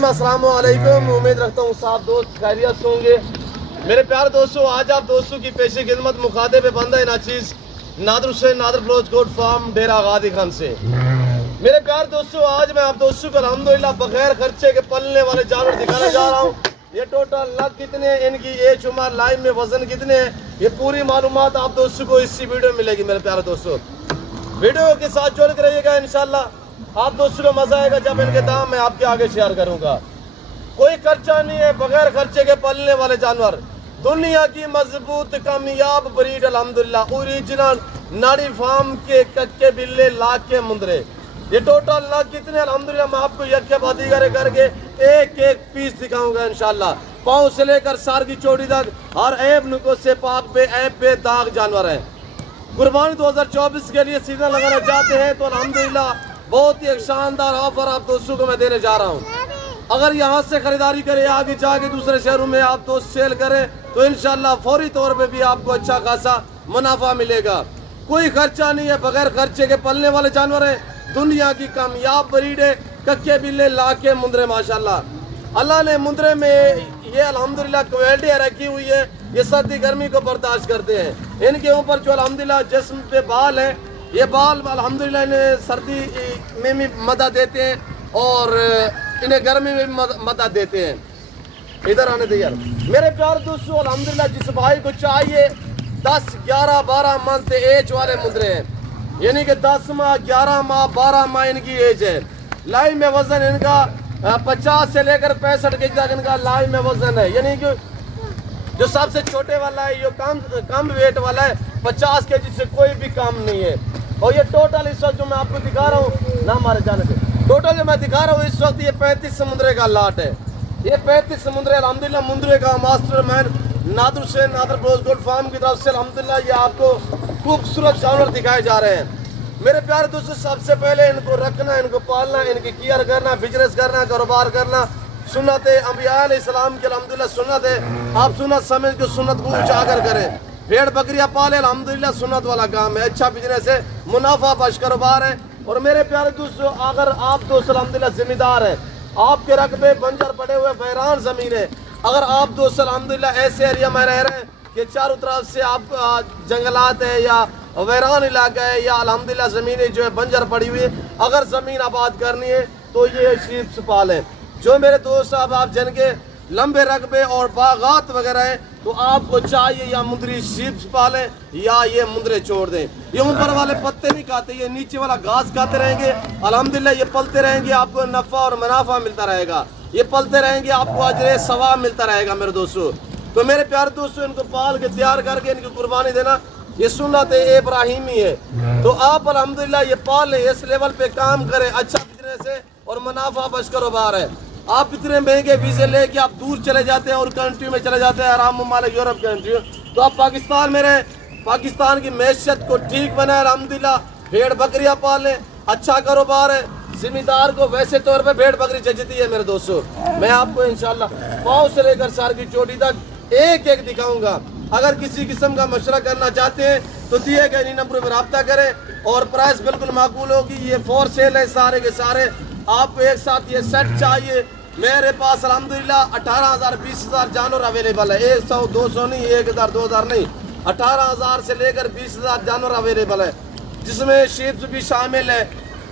नाज़रीन अस्सलाम वालेकुम। उम्मीद रखता हूँ साहब दोस्त खैरियत से होंगे। मेरे प्यारे दोस्तों, आज आप दोस्तों की पेशी खिदमत मुखातिब बंदा नाचीज नादर हुसैन नादर बलोच गोट फार्म डेरा गादी खान से। मेरे प्यारे दोस्तों, आज मैं आप दोस्तों को अल्हम्दुलिल्लाह बगैर खर्चे के पलने वाले जानवर दिखाने जा रहा हूँ। ये टोटल नग कितने हैं, इनकी एज उम्र, लाइन में वजन कितने हैं, ये पूरी मालूमात आप दोस्तों को इसी वीडियो में मिलेगी। मेरे प्यारे दोस्तों, वीडियो के साथ जुड़ कर रहिएगा। इंशाल्लाह आप दोस्तों को मजा आएगा जब इनके दाम मैं आपके आगे शेयर करूंगा। कोई खर्चा नहीं है, बगैर खर्चे के पलने वाले जानवर, दुनिया की मजबूत कामयाब ब्रीड अल्हम्दुलिल्लाह, ओरिजिनल नाड़ी फार्म के कच्चे बिल्ले लाख के मुंदरे। ये टोटल नग कितने अल्हम्दुलिल्लाह मैं आपको यक्के बादी करके एक एक पीस दिखाऊंगा इंशाल्लाह। पाँव से लेकर सार की चोटी तक और ऐब नुको से पाक पे ऐब पे दाग जानवर है। कुर्बानी 2024 के लिए सीजन लगाना चाहते हैं तो अल्हम्दुलिल्लाह बहुत ही एक शानदार ऑफर आप दोस्तों को मैं देने जा रहा हूँ। अगर यहाँ से खरीदारी करें, आगे जाके दूसरे शहरों में आप दोस्त सेल करें तो इंशाल्लाह फौरी तौर पे भी आपको अच्छा खासा मुनाफा मिलेगा। कोई खर्चा नहीं है, बगैर खर्चे के पलने वाले जानवर हैं। दुनिया की कामयाब ब्रीड है, कक्के बिल्ले लाके मुंदरे माशाल्लाह। अल्लाह ने मुंदरे में ये अल्हम्दुलिल्लाह क्वालिटी रखी हुई है, ये सर्दी गर्मी को बर्दाश्त करते हैं। इनके ऊपर जो अल्हम्दुलिल्लाह जिस्म पे बाल है, ये बाल अल्हम्दुलिल्लाह इन्हें सर्दी में भी मदद देते हैं और इन्हें गर्मी में भी मदद देते हैं। इधर आने दे यार मेरे प्यार दोस्तों। अल्हम्दुलिल्लाह जिस भाई को चाहिए 10, 11, 12 मंथ एज वाले मुंदरे हैं, यानी कि 10 माह, 11 माह, 12 माह इनकी एज है। लाइन में वजन इनका 50 से लेकर 65 केजी तक इनका लाइन में वजन है। यानी कि जो सबसे छोटे वाला है, ये कम वेट वाला है, 50 केजी से कोई भी काम नहीं है। और ये टोटल इस वक्त जो मैं आपको दिखा रहा हूँ ना मारे जाने से, टोटल जो मैं दिखा रहा हूँ इस वक्त ये 35 समुद्रे का लाट है। ये 35 समुद्रे अल्हम्दुलिल्लाह मुंदरे का मास्टरमैन नादर हुसैन नादर बलोच गोट फार्म की तरफ से अल्हम्दुलिल्लाह ये आपको खूबसूरत जानवर दिखाए जा रहे हैं। मेरे प्यारे दोस्तों, सबसे पहले इनको रखना, इनको पालना, इनकी केयर करना, बिजनेस करना, कारोबार करना सुन्नत अंबिया अलैहिस्सलाम की अल्हम्दुलिल्लाह सुन्नत है। आप सुन्नत समझ के सुन्नत को उजागर करें। भेड़ बकरियां पाले अल्हम्दुलिल्लाह सुन्नत वाला काम है, अच्छा बिजनेस है, मुनाफा बख्श कारोबार है। और मेरे प्यारे दोस्तों, अगर आप दोस्त अल्हम्दुलिल्लाह जिम्मेदार है, आपके रकबे बंजर पड़े हुए वीरान जमीन है, अगर आप दोस्त अल्हम्दुलिल्लाह ऐसे एरिया में रह रहे हैं कि चारों तरफ से आप जंगलात है या वीरान इलाका है या अल्हम्दुलिल्लाह ज़मीनें जो है बंजर पड़ी हुई है, अगर ज़मीन आबाद करनी है तो ये शीप पाल है। जो मेरे दोस्त साहब आप जिनके लंबे रकबे और बागात वगैरह हैं तो आपको चाहिए या मुंदरी शीप पालें या ये मुंदरे छोड़ दें। ये ऊपर वाले पत्ते नहीं खाते, ये नीचे वाला घास खाते रहेंगे। अल्हम्दुलिल्लाह ये पलते रहेंगे, आपको नफ़ा और मुनाफा मिलता रहेगा। ये पलते रहेंगे, आपको अजर सवाब मिलता रहेगा मेरे दोस्तों। तो मेरे प्यारे दोस्तों, इनको पाल के तैयार करके इनकी कुर्बानी देना ये सुन्नत इब्राहिमी है। तो आप अल्हम्दुलिल्लाह ये पाल लें, इस लेवल पे काम करें, अच्छा बिजनेस है और मुनाफा बच कारोबार है। आप इतने महंगे वीज़े लेके आप दूर चले जाते हैं और कंट्री में चले जाते हैं, आराम ममालिक यूरोप कंट्री, तो आप पाकिस्तान में रहें, पाकिस्तान की मैशत को ठीक बनाए। अल्हम्दुलिल्लाह भेड़ बकरियाँ पालें, अच्छा कारोबार है। जिम्मेदार को वैसे तौर पे भेड़ बकरी जचती है मेरे दोस्तों। मैं आपको इंशाल्लाह पाँव से लेकर सार की चोटी तक एक एक दिखाऊंगा। अगर किसी किस्म का मशवरा करना चाहते हैं तो दिए गए इन नंबर पर रब्ता करें और प्राइस बिल्कुल माकूल होगी। ये फॉर सेल है सारे के सारे। आपको एक साथ ये सेट चाहिए, मेरे पास अल्हम्दुलिल्लाह 18,000 20,000 जानवर अवेलेबल है। 100 200 नहीं, 1000 2000 नहीं, 18,000 से लेकर 20,000 जानवर अवेलेबल है, जिसमें शीप्स भी शामिल है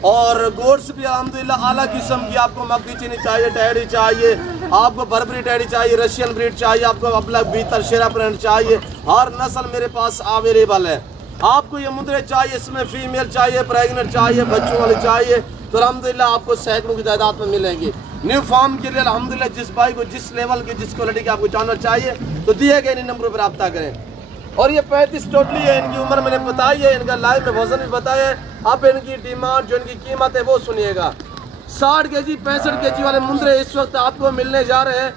और गोड्स भी अल्हम्दुलिल्लाह आला किस्म की। आपको मक्की चीनी चाहिए, टैडी चाहिए, आपको बर्बरी टैडी चाहिए, रशियन ब्रीड चाहिए, आपको अबला बीतर शेरा प्रिंट चाहिए, हर नस्ल मेरे पास अवेलेबल है। आपको ये मुंदरे चाहिए, इसमें फीमेल चाहिए, प्रेगनेंट चाहिए, बच्चों वाले चाहिए, तो अल्हम्दुलिल्लाह आपको सैकड़ों की तादाद में मिलेंगी। न्यू फार्म के लिए अल्हम्दुलिल्लाह जिस भाई को जिस लेवल की जिस क्वालिटी के आपको जानवर चाहिए तो दिए गए इन नंबरों पर रब्ता करें। और ये 35 टोटली है, इनकी उम्र मैंने बताई है, इनका लाइव में वजन भी बताया है। अब इनकी डिमांड जो इनकी कीमत है वो सुनिएगा। 60 केजी 65 केजी वाले मुंदरे इस वक्त आपको मिलने जा रहे हैं।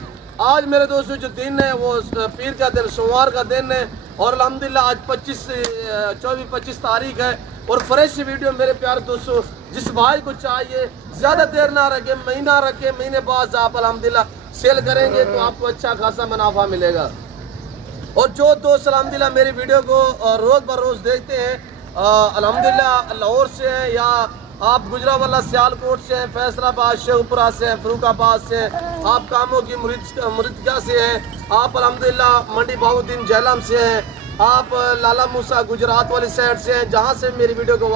आज मेरे दोस्तों जो दिन है वो पीर का दिन, सोमवार का दिन है और अल्हम्दुलिल्लाह आज 24-25 तारीख है। और फ्रेश वीडियो मेरे प्यारे दोस्तों, जिस भाई को चाहिए ज़्यादा देर ना रखे, महीना रखे, महीने बाद आप अल्हम्दुलिल्लाह सेल करेंगे तो आपको अच्छा खासा मुनाफा मिलेगा। और जो दोस्त अल्हम्दुलिल्लाह मेरी वीडियो को रोज़ बर रोज़ देखते हैं, अल्हम्दुलिल्लाह लाहौर से या आप गुजरावाला सियालकोट से हैं, फैसलाबाद शेखपुरा से हैं, फरूखाबाद से हैं, आप कामों की मुरिदगा से हैं, आप अल्हम्दुलिल्लाह मंडी बाउद्दीन झेलम से हैं, आप लाला मूसा गुजरात वाली साइड से हैं, जहाँ से मेरी वीडियो को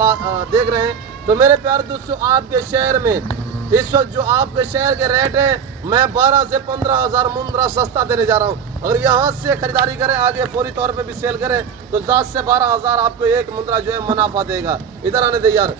देख रहे हैं। तो मेरे प्यारे दोस्तों, आपके शहर में इस वक्त जो आपके शहर के रेट हैं, मैं 12 से 15 हज़ार मुंद्रा सस्ता देने जा रहा हूँ। अगर यहाँ से खरीदारी करें, आगे फौरी तौर पे भी सेल करें, तो 10 से 12 हज़ार आपको एक मुंद्रा जो है मुनाफा देगा। इधर आने दे यार।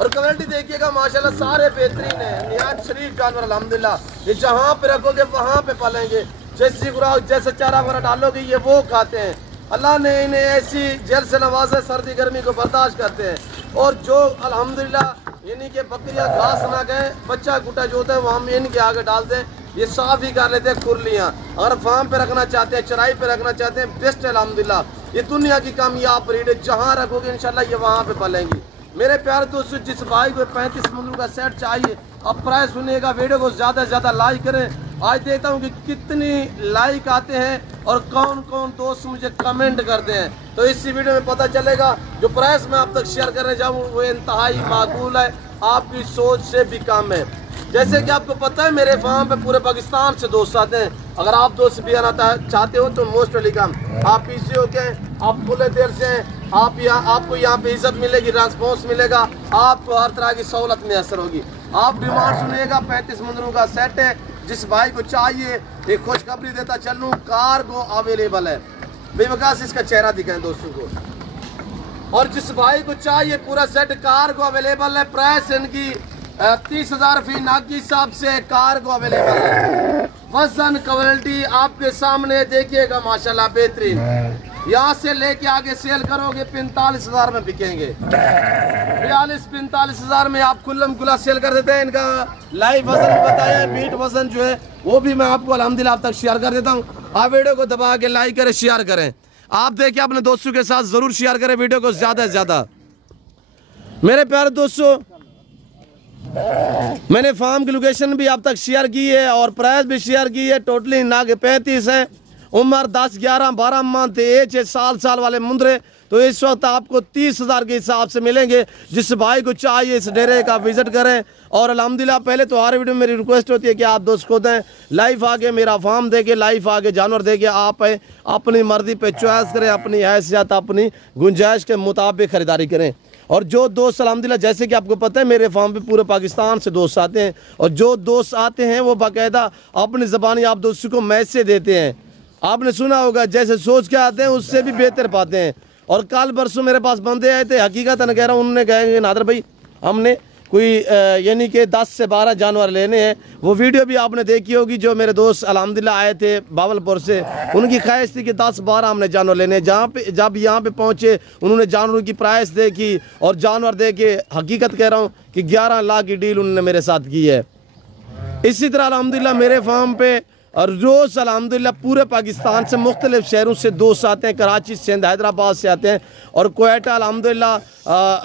और क्वालिटी देखिएगा माशाल्लाह सारे बेहतरीन है, निहायत शरीफ जानवर अल्हम्दुलिल्लाह। ये जहाँ पे रखोगे वहाँ पे पालेंगे, जैसी खुराक जैसे चारा वगैरह डालोगे ये वो खाते हैं। अल्लाह ने इन्हें ऐसी जेल से नवाजे, सर्दी गर्मी को बर्दाश्त करते हैं। और जो अल्हम्दुलिल्लाह यानी कि बकरियां घास ना गए, बच्चा गुटा जो होता है वो हम इनके आगे डाल दें, ये साफ ही कर लेते हैं खुरलियाँ। अगर फार्म पे रखना चाहते हैं, चराई पे रखना चाहते हैं, बेस्ट है अल्हम्दुलिल्लाह। ये दुनिया की कामयाब ब्रीड है, जहाँ रखोगे इंशाल्लाह ये वहाँ पे पलेंगी। मेरे प्यारे दोस्तों, जिस भाई को 35 मुंद्रों का सेट चाहिए, अब प्राइस सुनिएगा, वीडियो को ज़्यादा से ज़्यादा लाइक करें। आज देखता हूँ कि कितनी लाइक आते हैं और कौन कौन दोस्त मुझे कमेंट करते हैं, तो इसी वीडियो में पता चलेगा। जो प्राइस मैं आप तक शेयर करने जाऊँ वो इंतहाई माकूल है, आपकी सोच से भी कम है। जैसे कि आपको पता है मेरे फार्म पे पूरे पाकिस्तान से दोस्त आते हैं। अगर आप दोस्त भी आना चाहते हो तो मोस्ट वेलकम। आप पीछे हो के, आप बुले देर से हैं, आपको यहाँ पे इज्जत मिलेगी, रिस्पॉन्स मिलेगा, आपको हर तरह की सहूलत मैसर होगी। आप डिमांड सुनिएगा, 35 मुंद्रों का सेट है। जिस भाई को चाहिए, एक खुशखबरी देता चलूँ, कार्गो अवेलेबल है। बेवकाश इसका चेहरा दिखाएं दोस्तों को। और जिस भाई को चाहिए पूरा सेट, कार्गो अवेलेबल है। प्राइस इनकी 30,000 फी नाक के हिसाब से कार्गो अवेलेबल है। वजन क्वालिटी आपके सामने देखिएगा माशाल्लाह बेहतरीन। यहाँ से लेके आगे सेल करोगे 45,000 में बिकेंगे। 45 हज़ार में आप कुल्लम कुला सेल कर देते हैं। इनका लाइव वजन भी बताया है, मीट वजन जो है वो भी मैं आपको अल्हम्दुलिल्लाह आप तक शेयर कर देता हूँ। आप वीडियो को दबा के लाइक करें, शेयर करें। आप देखिए अपने दोस्तों के साथ जरूर शेयर करें वीडियो को ज़्यादा से ज़्यादा। मेरे प्यारे दोस्तों, मैंने फार्म की लोकेशन भी आप तक शेयर की है और प्राइस भी शेयर की है। टोटली नाग 35 है, उम्र 10, 11, 12 मंथ एज है, साल वाले मुंद्रे। तो इस वक्त आपको 30,000 के हिसाब से मिलेंगे। जिस भाई को चाहिए इस डेरे का विजिट करें। और अल्हम्दुलिल्लाह पहले तो हर वीडियो में मेरी रिक्वेस्ट होती है कि आप दोस्त को दें लाइव आके मेरा फार्म देके, लाइव आके जानवर देके आप अपनी मर्जी पे चॉइस करें, अपनी हैसियत अपनी गुंजाइश के मुताबिक खरीदारी करें। और जो दोस्त अल्हम्दुलिल्लाह जैसे कि आपको पता है मेरे फार्म पे पूरे पाकिस्तान से दोस्त आते हैं, और जो दोस्त आते हैं वो बाकायदा अपनी ज़बानी आप दोस्तों को मैसेज देते हैं। आपने सुना होगा जैसे सोच के आते हैं उससे भी बेहतर पाते हैं। और कल परसों मेरे पास बंदे आए थे, हकीकतन कह रहा हूँ, उन्होंने कहे नादर भाई हमने कोई यानी कि 10 से 12 जानवर लेने हैं। वो वीडियो भी आपने देखी होगी, जो मेरे दोस्त अल्हम्दुलिल्लाह आए थे बावलपुर से, उनकी ख्वाहिश थी कि 10-12 हमने जानवर लेने हैं। जब यहाँ पे पहुँचे उन्होंने जानवरों की प्राइस देखी और जानवर देखे, हकीकत कह रहा हूँ कि 11 लाख की डील उन्होंने मेरे साथ की है। इसी तरह अल्हम्दुलिल्लाह मेरे फार्म पे और रोज़ अल्हम्दुलिल्लाह पूरे पाकिस्तान से मुख्तलिफ शहरों से दोस्त आते हैं, कराची, सिंध, हैदराबाद से आते हैं, और कोयटा अल्हम्दुलिल्लाह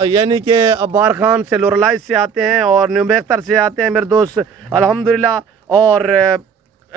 यानी कि बारखान से, लोरलाई से आते हैं, और न्यू बेख्तर से आते हैं मेरे दोस्त अल्हम्दुलिल्लाह, और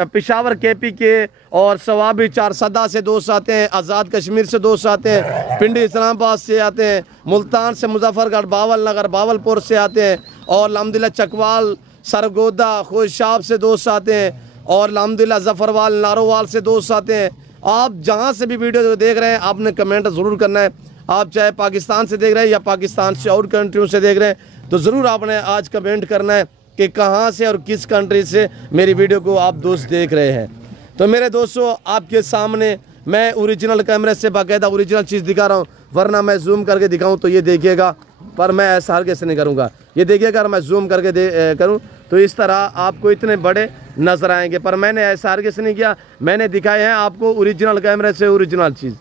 पेशावर केपी के और सवाबी चारसदा से दोस्त आते हैं, आज़ाद कश्मीर से दोस्त आते हैं, पिंडी इस्लामाबाद से आते हैं, मुल्तान से, मुजफ्फरगढ़, बावल नगर, बावलपुर से आते हैं, और अल्हम्दुलिल्लाह चकवाल, सरगोदा, खुशाब से दोस्त आते हैं, और अल्हम्दुलिल्लाह ज़फ़रवाल, नारोवाल से दोस्त आते हैं। आप जहाँ से भी वीडियो देख रहे हैं आपने कमेंट ज़रूर करना है। आप चाहे पाकिस्तान से देख रहे हैं या पाकिस्तान से और कंट्रियों से देख रहे हैं, तो ज़रूर आपने आज कमेंट करना है कि कहाँ से और किस कंट्री से मेरी वीडियो को आप दोस्त देख रहे हैं। तो मेरे दोस्तों, आपके सामने मैं ओरिजिनल कैमरे से बाकायदा ओरिजिनल चीज़ दिखा रहा हूँ, वरना मैं जूम करके दिखाऊँ तो ये देखिएगा, पर मैं ऐसा हर कैसे नहीं करूँगा। ये देखिएगा, अगर मैं जूम करके करूँ तो इस तरह आपको इतने बड़े नज़र आएंगे, पर मैंने ऐसा हर कैसे नहीं किया। मैंने दिखाए हैं आपको ओरिजिनल कैमरे से ओरिजिनल चीज़।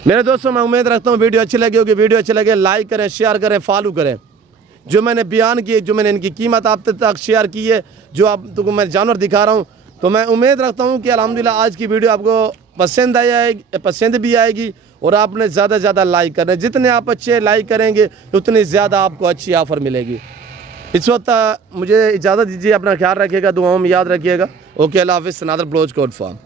मेरे दोस्तों, मैं उम्मीद रखता हूँ वीडियो अच्छी लगी होगी। वीडियो अच्छी लगे लाइक करें, शेयर करें, फॉलो करें। जो मैंने बयान किए, जो मैंने इनकी कीमत आप तक शेयर की है, जो आप तो मैं जानवर दिखा रहा हूँ, तो मैं उम्मीद रखता हूँ कि अल्हम्दुलिल्लाह आज की वीडियो आपको पसंद भी आएगी, और आपने ज़्यादा से ज़्यादा लाइक करना है। जितने आप अच्छे लाइक करेंगे उतनी ज़्यादा आपको अच्छी ऑफ़र मिलेगी। इस वक्त मुझे इजाज़त दीजिए, अपना ख्याल रखिएगा, दुआओं में याद रखिएगा। ओके, अल्लाह हाफ़िज़। नादर ब्लॉज कोड फार्म।